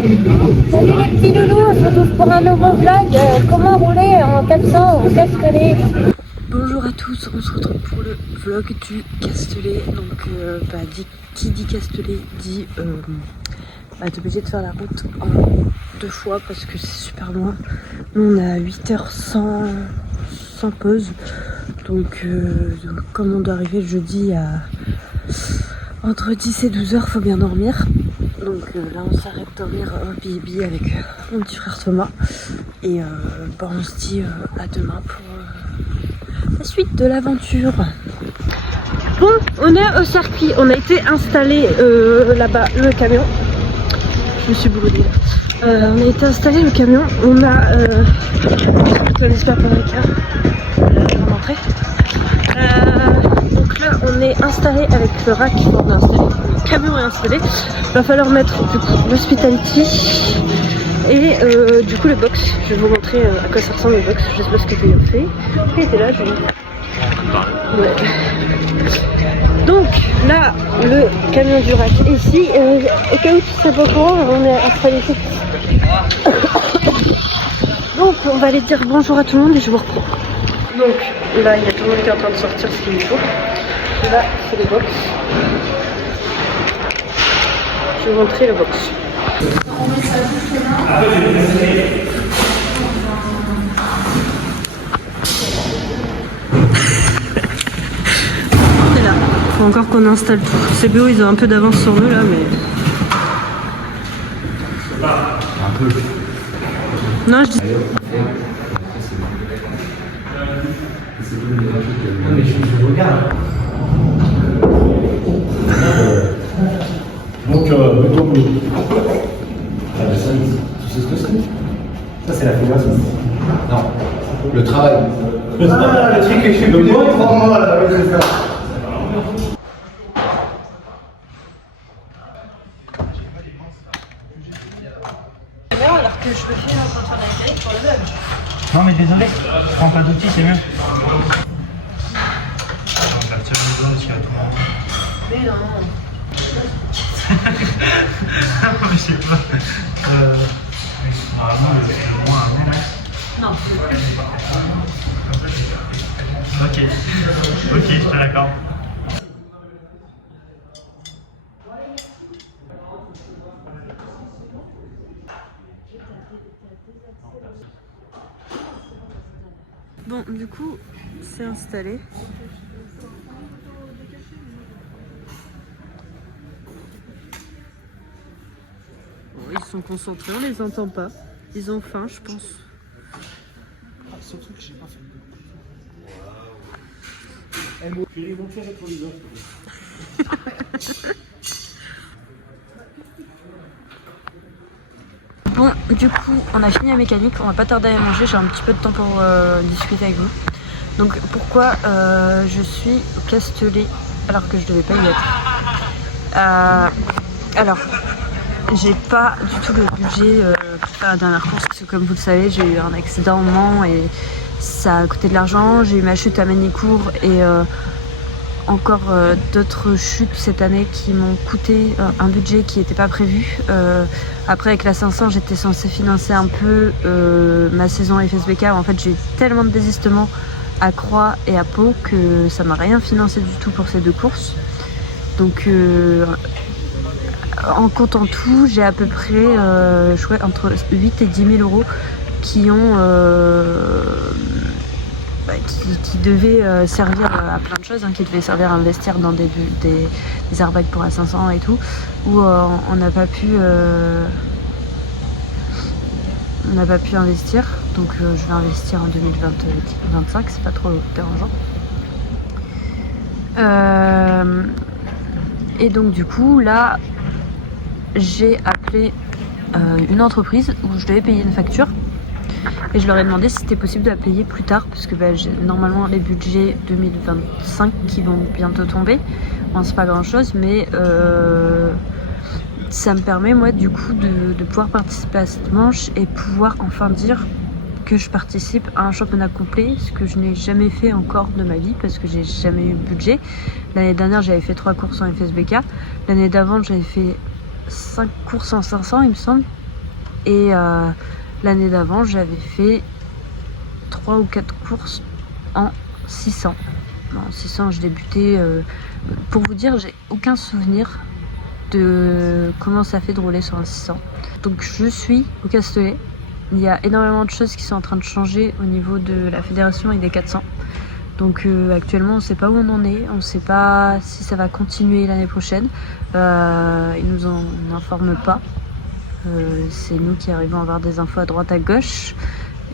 Salut les petits loulous, on se retrouve pour un nouveau vlog. Comment rouler en 400 au Castellet. Bonjour à tous, on se retrouve pour le vlog du Castellet. Donc qui dit Castellet dit t'es obligé de faire la route en 2 fois parce que c'est super loin. Nous on est à 8h sans pause. Donc comme on doit arriver le jeudi à entre 10 et 12h, faut bien dormir. Donc là on s'arrête dormir au BB avec mon petit frère Thomas. Et on se dit à demain pour la suite de l'aventure. Bon, on est au circuit, on a été installé là-bas le camion. Je me suis brûlée là. On a été installé le camion, on a on espère pas le cas. Là, on va rentrer. Donc là on est installé avec le rack, on est installé, le camion est installé. Il va falloir mettre du coup l'hospitality et du coup le box. Je vais vous montrer à quoi ça ressemble le box. Je sais pas ce que Théo fait. Il était là, je vais... Ouais. Donc là le camion du rack est ici. Au cas où tu sais pas comment, on est installé ici. Donc on va aller dire bonjour à tout le monde et je vous reprends. Donc là il y a tout le monde qui est en train de sortir ce qu'il faut. Là c'est les box. Je vais vous montrer le box. On est là. Faut encore qu'on installe tout. CBO ils ont un peu d'avance sur nous là mais. Un peu. Non je dis. Mais je regarde. Donc, mettons bleu. Ah, ça, tu sais ce que c'est? Ça, c'est la formation. Non, le travail. Ah, le truc que je fais le mois, il prend moi, là, oui, c'est ça. Alors que je peux faire en train de faire la mécanique pour le même. Non mais désolé, je prends pas d'outils, c'est mieux. On va tirer les doigts aussi à tout moment. Mais non. Je sais pas. Normalement, c'est au moins un an. Non, Ok, je suis d'accord. Bon, du coup, c'est installé. Bon, ils sont concentrés, on les entend pas. Ils ont faim, je pense. Surtout que j'ai pas fait le je vais les montrer rétroviseur. Bon, du coup, on a fini la mécanique. On va pas tarder à manger. J'ai un petit peu de temps pour discuter avec vous. Donc, pourquoi je suis au Castellet alors que je devais pas y être. Alors, j'ai pas du tout le budget pour faire la dernière course parce que, comme vous le savez, j'ai eu un accident au Mans et ça a coûté de l'argent. J'ai eu ma chute à Magny-Cours et encore d'autres chutes cette année qui m'ont coûté un budget qui n'était pas prévu. Après avec la 500 j'étais censée financer un peu ma saison FSBK. En fait j'ai eu tellement de désistements à Croix et à Pau que ça m'a rien financé du tout pour ces 2 courses. Donc en comptant tout j'ai à peu près entre 8 et 10 000 euros qui ont qui devait servir à plein de choses, qui devait servir à investir dans des airbags pour la 500 et tout, où on n'a pas pu investir. Donc je vais investir en 2025, c'est pas trop dérangeant. Et donc du coup là j'ai appelé une entreprise où je devais payer une facture. Et je leur ai demandé si c'était possible de la payer plus tard parce que j'ai normalement les budgets 2025 qui vont bientôt tomber. Bon, c'est pas grand chose mais ça me permet moi du coup de pouvoir participer à cette manche et pouvoir enfin dire que je participe à un championnat complet, ce que je n'ai jamais fait encore de ma vie parce que j'ai jamais eu de budget. L'année dernière j'avais fait 3 courses en FSBK, l'année d'avant j'avais fait 5 courses en 500 il me semble. Et l'année d'avant, j'avais fait 3 ou 4 courses en 600. En 600, je débutais. Pour vous dire, j'ai aucun souvenir de comment ça fait de rouler sur un 600. Donc je suis au Castellet. Il y a énormément de choses qui sont en train de changer au niveau de la fédération et des 400. Donc actuellement on ne sait pas où on en est, on ne sait pas si ça va continuer l'année prochaine. Ils nous en informent pas. C'est nous qui arrivons à avoir des infos à droite à gauche.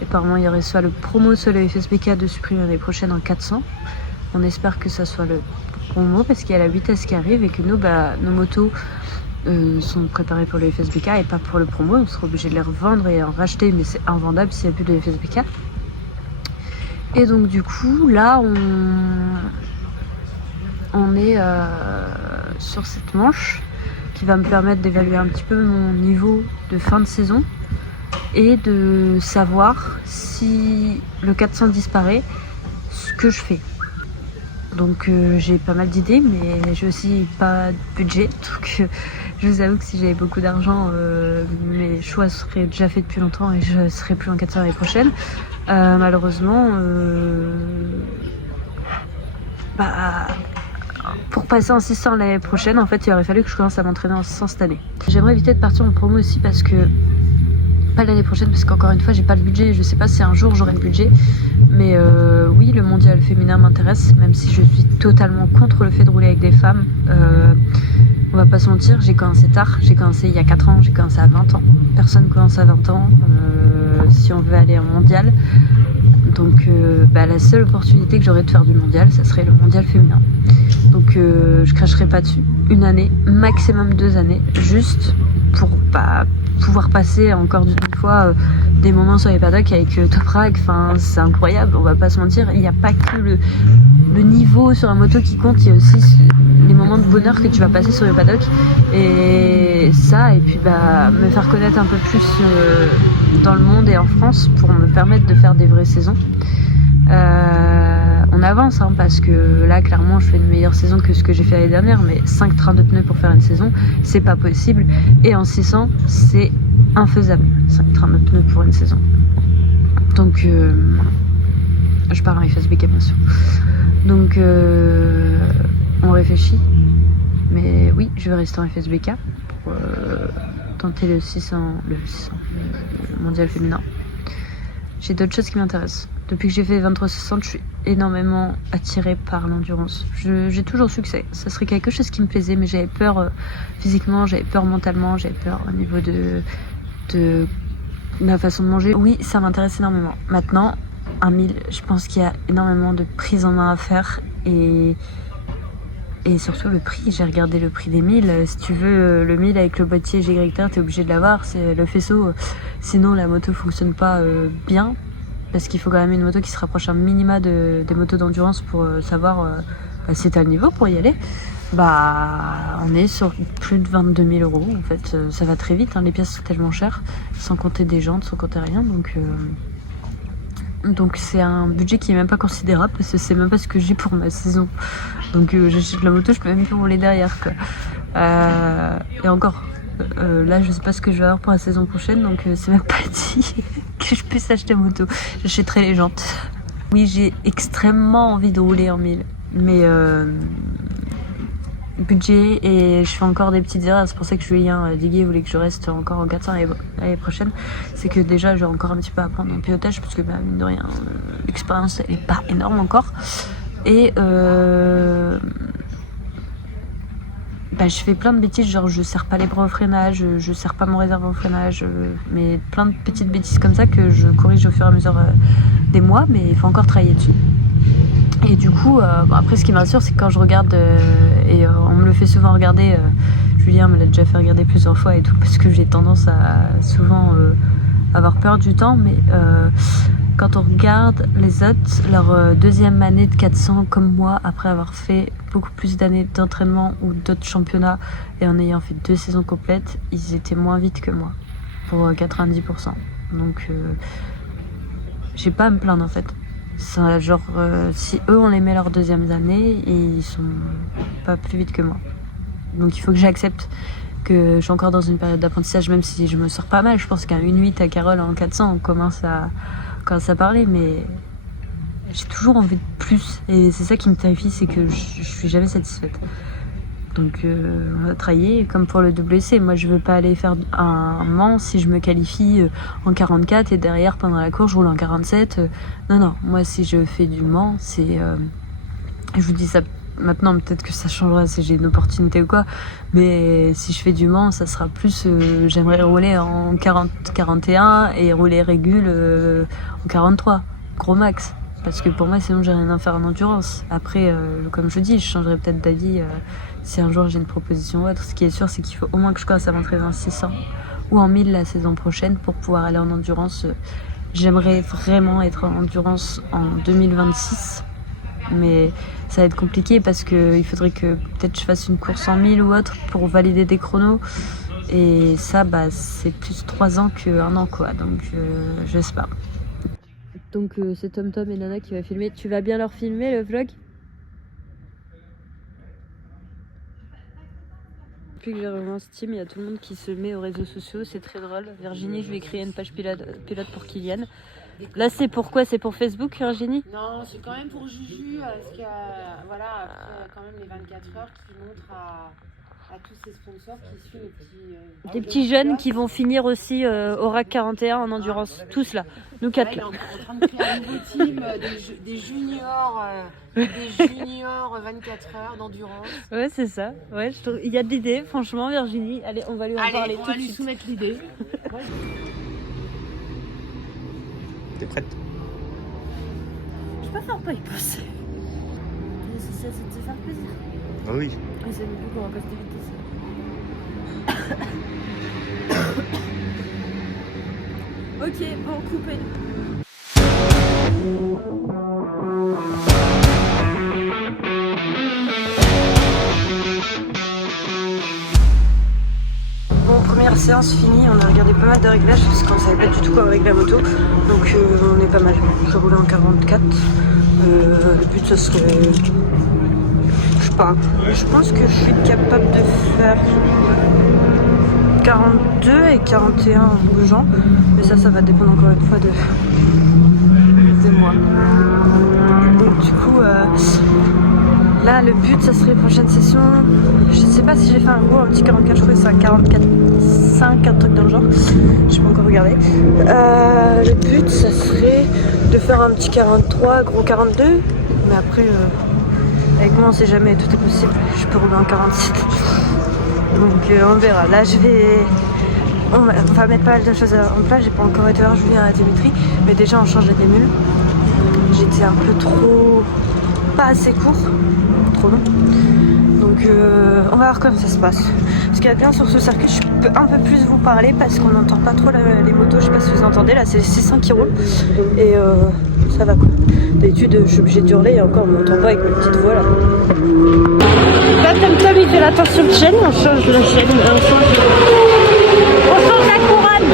Et apparemment il y aurait soit le promo, soit le FSBK de supprimer l'année prochaine en 400. On espère que ça soit le promo parce qu'il y a la vitesse qui arrive et que nous, nos motos sont préparées pour le FSBK et pas pour le promo. On sera obligé de les revendre et en racheter, mais c'est invendable s'il n'y a plus de FSBK. Et donc du coup, là, on est sur cette manche qui va me permettre d'évaluer un petit peu mon niveau de fin de saison et de savoir si le 400 disparaît, ce que je fais. Donc j'ai pas mal d'idées, mais j'ai aussi pas de budget. Donc je vous avoue que si j'avais beaucoup d'argent, mes choix seraient déjà faits depuis longtemps et je serais plus en 400 l'année prochaine. Malheureusement, pour passer en 600 l'année prochaine, en fait, il aurait fallu que je commence à m'entraîner en 600 cette année. J'aimerais éviter de partir en promo aussi parce que pas l'année prochaine parce qu'encore une fois j'ai pas le budget, je sais pas si un jour j'aurai le budget, mais oui, le mondial féminin m'intéresse, même si je suis totalement contre le fait de rouler avec des femmes. On va pas se mentir, j'ai commencé tard, j'ai commencé il y a 4 ans, j'ai commencé à 20 ans, personne commence à 20 ans si on veut aller en mondial. Donc la seule opportunité que j'aurais de faire du mondial, ça serait le mondial féminin. Donc je cracherai pas dessus. 1 année, maximum 2 années, juste pour pouvoir passer encore une fois des moments sur les paddocks avec Toprak. Enfin, c'est incroyable, on va pas se mentir. Il n'y a pas que le niveau sur la moto qui compte, il y a aussi les moments de bonheur que tu vas passer sur les paddocks. Et ça, et puis me faire connaître un peu plus dans le monde et en France pour me permettre de faire des vraies saisons. On avance parce que là clairement je fais une meilleure saison que ce que j'ai fait l'année dernière, mais 5 trains de pneus pour faire une saison c'est pas possible, et en 600 c'est infaisable, 5 trains de pneus pour une saison. Donc je parle en FSBK bien sûr. Donc on réfléchit, mais oui, je vais rester en FSBK pour tenter le mondial féminin. J'ai d'autres choses qui m'intéressent. Depuis que j'ai fait 2360, je suis énormément attirée par l'endurance. J'ai toujours su que ça serait quelque chose qui me plaisait, mais j'avais peur physiquement, j'avais peur mentalement, j'avais peur au niveau de ma façon de manger. Oui, ça m'intéresse énormément. Maintenant, un 1000, je pense qu'il y a énormément de prise en main à faire et surtout le prix. J'ai regardé le prix des 1000. Si tu veux le 1000 avec le boîtier GYR, t'es obligé de l'avoir. C'est le faisceau. Sinon, la moto fonctionne pas bien. Parce qu'il faut quand même une moto qui se rapproche un minima des motos d'endurance pour savoir si t'as le niveau pour y aller. On est sur plus de 22 000 euros. En fait, ça va très vite. Les pièces sont tellement chères, sans compter des jantes, sans compter rien. Donc c'est un budget qui est même pas considérable parce que c'est même pas ce que j'ai pour ma saison. Donc j'achète la moto, je peux même plus rouler derrière quoi. Et encore, là je sais pas ce que je vais avoir pour la saison prochaine, donc c'est même pas dit que je puisse acheter la moto. J'achèterai les jantes. Oui, j'ai extrêmement envie de rouler en 1000, mais budget, et je fais encore des petites erreurs. C'est pour ça que Julien Diguet voulait que je reste encore en 400 l'année prochaine. C'est que déjà j'ai encore un petit peu à apprendre en pilotage parce que mine de rien l'expérience elle est pas énorme encore, et je fais plein de bêtises, genre je serre pas les bras au freinage, je serre pas mon réservoir au freinage, mais plein de petites bêtises comme ça que je corrige au fur et à mesure des mois, mais il faut encore travailler dessus. Et du coup, après ce qui me rassure, c'est que quand je regarde, et on me le fait souvent regarder, Julien me l'a déjà fait regarder plusieurs fois et tout, parce que j'ai tendance à souvent avoir peur du temps, mais quand on regarde les autres, leur deuxième année de 400 comme moi, après avoir fait beaucoup plus d'années d'entraînement ou d'autres championnats, et en ayant fait 2 saisons complètes, ils étaient moins vite que moi, pour 90%. Donc j'ai pas à me plaindre en fait. C'est genre, si eux on les met leur deuxième année, ils sont pas plus vite que moi. Donc il faut que j'accepte que je suis encore dans une période d'apprentissage, même si je me sors pas mal. Je pense qu'un 1.8 à Carole en 400, on commence à parler, mais j'ai toujours envie de plus. Et c'est ça qui me terrifie, c'est que je suis jamais satisfaite. Donc on va travailler comme pour le WC. Moi je veux pas aller faire un Mans si je me qualifie en 44 et derrière pendant la course je roule en 47. Non, moi si je fais du Mans, c'est... je vous dis ça maintenant, peut-être que ça changera si j'ai une opportunité ou quoi. Mais si je fais du Mans, ça sera plus... j'aimerais rouler en 41 et rouler régule en 43. Gros max. Parce que pour moi sinon j'ai rien à faire en endurance. Après, comme je dis, je changerai peut-être d'avis si un jour j'ai une proposition ou autre. Ce qui est sûr, c'est qu'il faut au moins que je commence à m'entraîner en 600 ou en 1000 la saison prochaine pour pouvoir aller en endurance. J'aimerais vraiment être en endurance en 2026, mais ça va être compliqué parce qu'il faudrait que peut-être je fasse une course en 1000 ou autre pour valider des chronos. Et ça, c'est plus 3 ans que1 an, quoi. Donc, je sais pas. Donc, c'est Tom et Nana qui va filmer. Tu vas bien leur filmer le vlog ? Depuis que j'ai rejoint Steam, il y a tout le monde qui se met aux réseaux sociaux, c'est très drôle. Virginie, je lui ai créé une page pilote pour Kylian. Là, c'est pourquoi ? C'est pour Facebook, Virginie ? Non, c'est quand même pour Juju, parce que voilà, après quand même les 24 heures qui montrent à tous ces sponsors qui suivent les petits jeunes qui vont finir aussi au RAC 41 en endurance, tous là, nous 4 là. On est en train de créer un nouveau team, des juniors 24 heures d'endurance. Ouais, c'est ça. Ouais, il y a de l'idée, franchement, Virginie. Allez, on va lui en parler tout de suite. Soumettre l'idée. T'es prête? Je préfère pas y passer. C'est de te faire plaisir. Ah oui. Et c'est mieux qu'on va pas s'éviter ça. Ok, bon, coupez. Bon, première séance finie, on a regardé pas mal de réglages parce qu'on savait pas du tout quoi régler la moto. Donc on est pas mal. Je roulais en 44. Le but ce serait... Je sais pas. Je pense que je suis capable de faire 42 et 41 en bougeant. Mais ça va dépendre encore une fois de moi. Donc du coup... là, le but, ça serait prochaine session. Je sais pas si j'ai fait un petit 44, je crois que c'est un 44,5, un truc dans le genre. Je peux encore regarder. Le but, ça serait de faire un petit 43, gros 42. Mais après, avec moi, on sait jamais, tout est possible. Je peux rouler en 47. Donc, on verra. Là, on va mettre pas mal de choses en place. J'ai pas encore été voir Julien à Dimitri. Mais déjà, on change la démule. J'étais un peu trop... pas assez court. Trop long. Donc on va voir comment ça se passe. Ce qui est bien sur ce circuit, je peux un peu plus vous parler parce qu'on n'entend pas trop les motos. Je sais pas si vous entendez, là c'est 600 qui roulent et ça va quoi. D'habitude je suis obligée de hurler et encore on m'entend pas avec ma petite voix là. Là Tom il fait l'attention de chaîne, on change la chaîne, on change la couronne.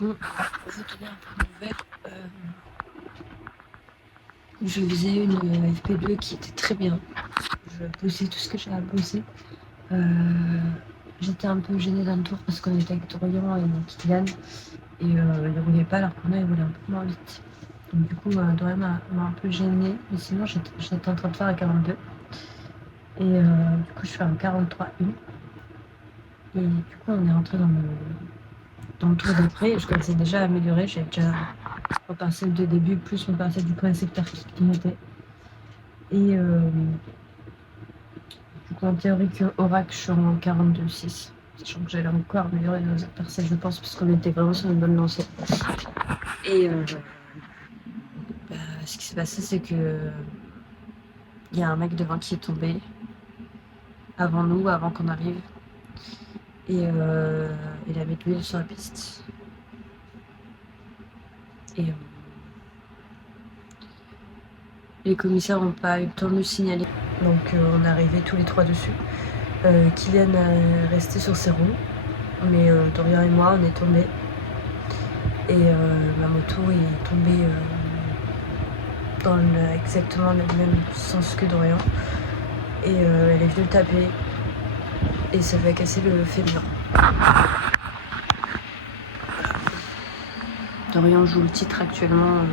Bon, pour vous donner un peu de nouvelles, je faisais une FP2 qui était très bien. Je bossais tout ce que j'avais à bosser. J'étais un peu gênée d'un tour parce qu'on était avec Dorian et Kylian et il ne roulait pas alors qu'on il roulait un peu moins vite. Donc du coup, Dorian m'a un peu gênée, mais sinon j'étais en train de faire un 42. Et du coup, je fais un 43-1. Et du coup, on est rentré dans le tour d'après. Je commençais déjà à améliorer. J'avais déjà mon partiel de début, plus mon partiel du premier secteur qui clignotait. Et du coup, en théorie, au RAC, je suis en 42-6. Sachant que j'allais encore améliorer nos autres partiels, je pense, parce qu'on était vraiment sur une bonne lancée. Et ce qui s'est passé, c'est que il y a un mec devant qui est tombé avant nous, avant qu'on arrive. Et il avait de l'huile sur la piste. Et les commissaires n'ont pas eu le temps de nous signaler. Donc on est arrivés tous les trois dessus. Kylian est resté sur ses roues. Mais Dorian et moi, on est tombés. Et ma moto est tombée dans exactement le même sens que Dorian. Et elle est venue taper. Et ça lui a cassé le fémur. Dorian joue le titre actuellement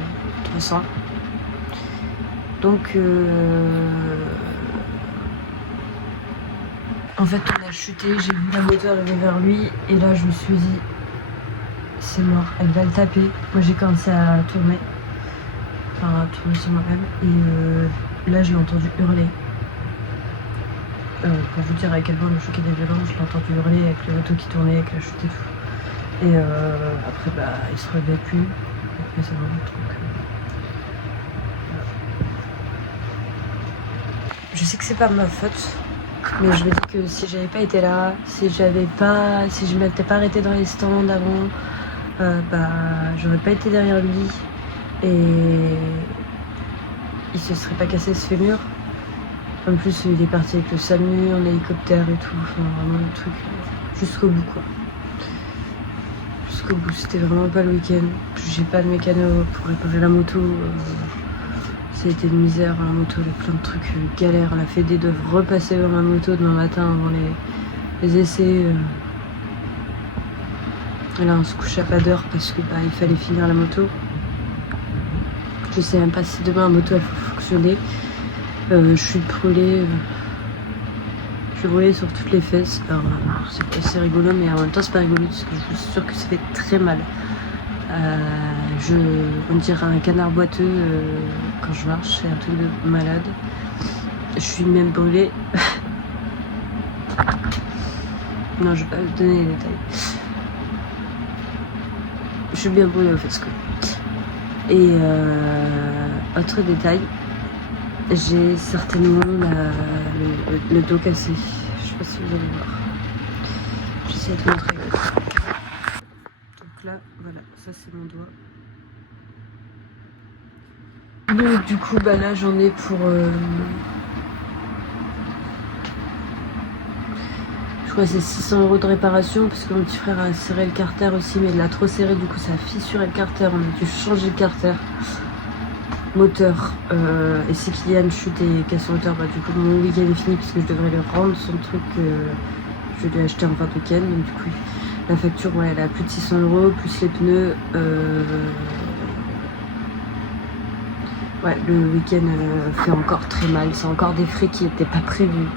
300. Donc en fait on a chuté, j'ai vu la moto arriver vers lui et là je me suis dit c'est mort, elle va le taper. Moi j'ai commencé à tourner, sur moi-même et là je l'ai entendu hurler. Pour vous dire à quel point le choc était violent, je l'ai entendu hurler avec les motos qui tournaient, avec la chute et tout. Et après il se relevait plus. Après c'est vraiment le truc. Je sais que c'est pas ma faute, mais je me dis que si j'avais pas été là, si je m'étais pas arrêtée dans les stands avant, j'aurais pas été derrière lui et il se serait pas cassé ce fémur. En plus, il est parti avec le SAMU en hélicoptère et tout, enfin vraiment le truc jusqu'au bout quoi. Jusqu'au bout, c'était vraiment pas le week-end. J'ai pas de mécano pour réparer la moto. Ça a été une misère, la moto, il y a plein de trucs galères. La Fédé doivent repasser vers ma moto demain matin avant les essais. Et là, on se couche à pas d'heure parce que il fallait finir la moto. Je sais même pas si demain la moto elle va fonctionner. Je suis brûlée. Je suis brûlée sur toutes les fesses. Alors, c'est rigolo, mais en même temps, c'est pas rigolo parce que je suis sûre que ça fait très mal. On dirait un canard boiteux quand je marche, c'est un truc de malade. Je suis même brûlée. Non, je vais pas vous donner les détails. Je suis bien brûlée au fesco. Et autre détail, j'ai certainement le dos cassé. Je sais pas si vous allez voir. J'essaie de vous montrer. Donc là, voilà, ça c'est mon doigt. Donc du coup, là j'en ai pour... je crois que c'est 600 € de réparation parce que mon petit frère a serré le carter aussi, mais il l'a trop serré, du coup ça a fissuré le carter. On a dû changer le carter. Moteur. Et si Kylian chute et casse son moteur, du coup mon week-end est fini parce que je devrais lui rendre son truc que je lui ai acheté en fin de week-end. Donc du coup, la facture, elle a plus de 600 €, plus les pneus. Le week-end fait encore très mal. C'est encore des frais qui n'étaient pas prévus.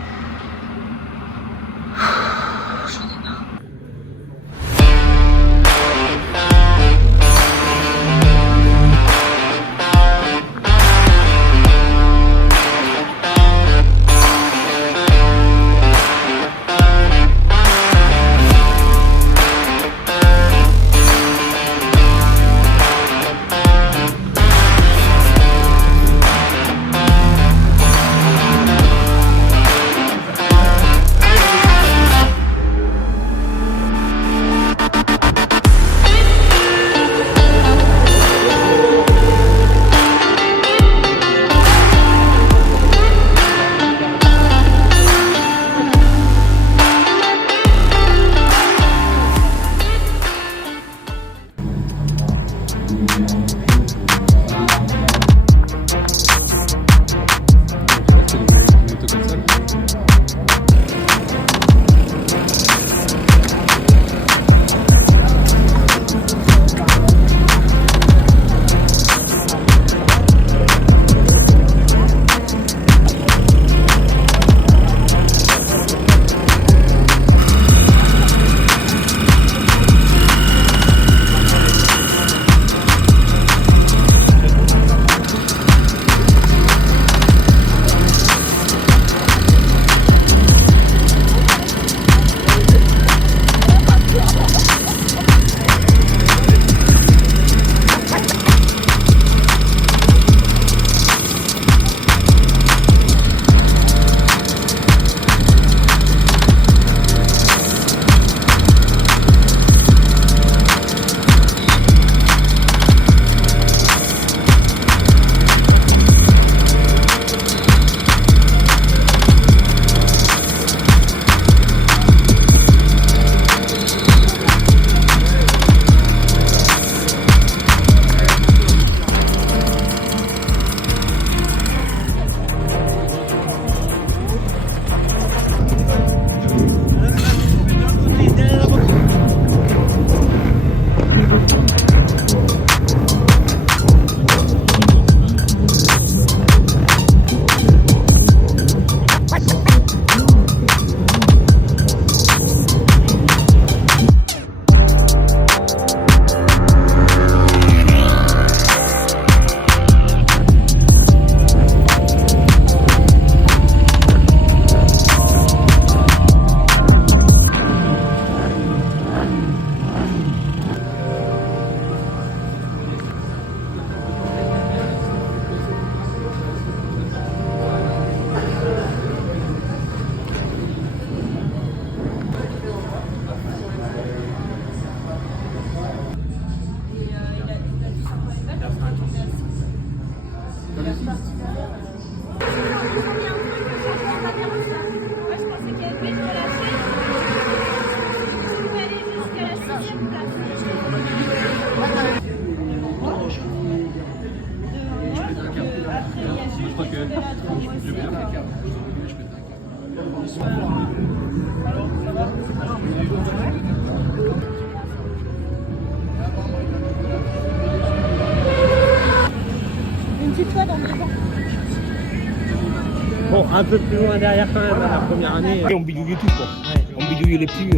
un peu plus loin derrière quand même, la première année. Et on bidouille tout quoi. Ouais. On bidouille les petits.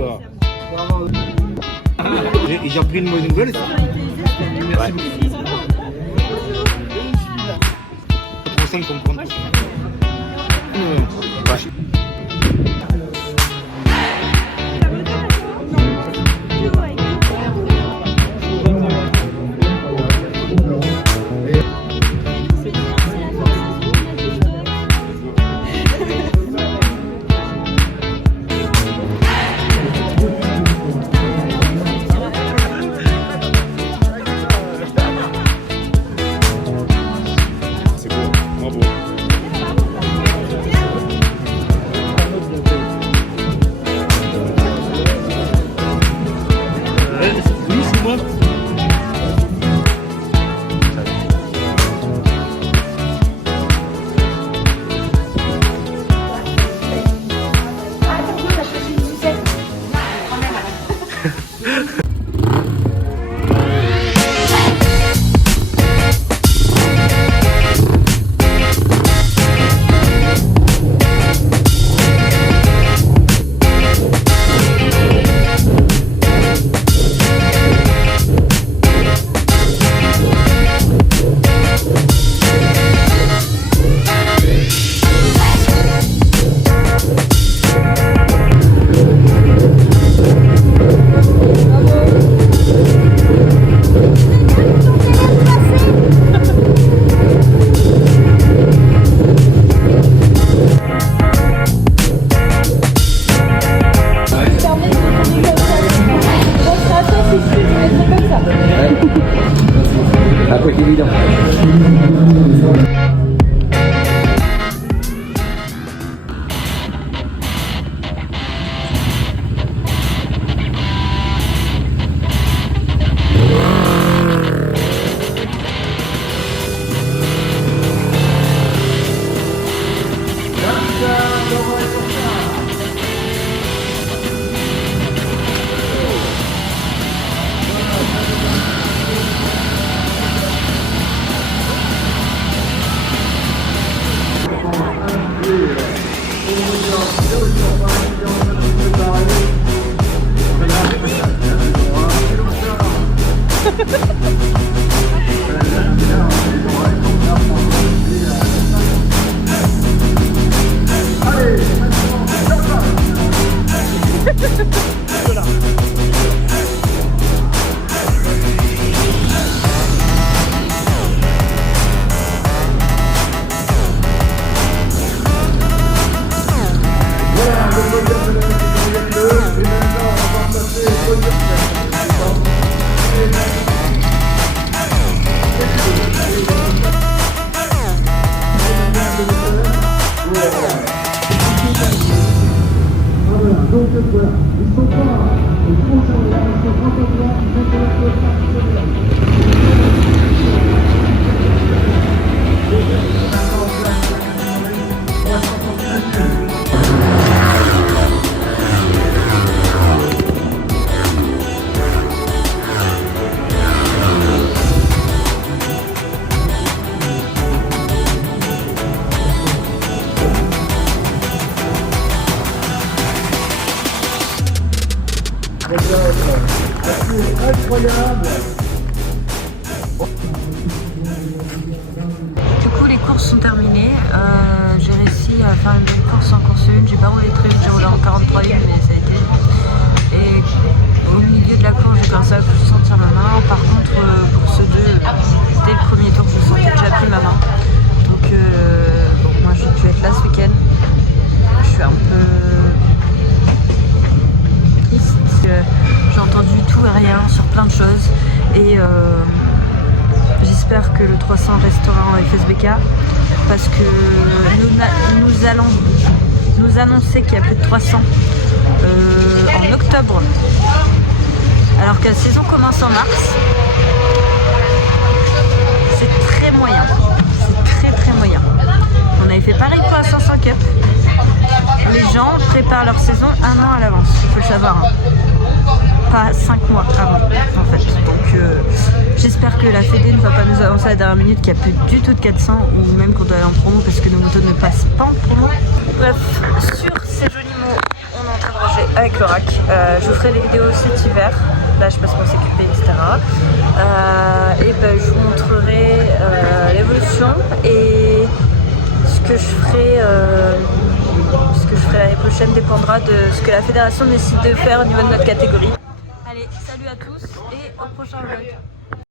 J'ai appris une mauvaise nouvelle. Merci beaucoup. 85 comme 30. Ça peut être évident. Du coup les courses sont terminées, j'ai réussi à faire une belle course en course 1, j'ai pas roulé très vite, j'ai roulé en 43 mais ça a été... Et au milieu de la course j'ai commencé à plus sentir ma main, par contre pour ceux deux, dès le premier tour je sentais déjà plus ma main. Donc bon, moi j'ai dû être là ce week-end, je suis un peu triste, j'ai entendu tout et rien sur plein de choses et j'espère que le 300 restera en FSBK parce que nous allons nous annoncer qu'il y a plus de 300 en octobre alors que la saison commence en mars. C'est très moyen, c'est très moyen. On avait fait pareil pour la 500 Cup. Les gens préparent leur saison un an à l'avance, il faut le savoir. Pas 5 mois avant en fait. Donc j'espère que la Fédé ne va pas nous avancer à la dernière minute qu'il n'y a plus du tout de 400 ou même qu'on doit aller en promo parce que nos motos bateau ne passe pas pour moi. Bref, sur ces jolis mots, on est en train de ranger avec le rack. Je vous ferai des vidéos cet hiver. Là, je passe mon CQP, etc. Et ben, je vous montrerai l'évolution et ce que je ferai l'année prochaine dépendra de ce que la fédération décide de faire au niveau de notre catégorie. Allez, salut à tous et au prochain vlog.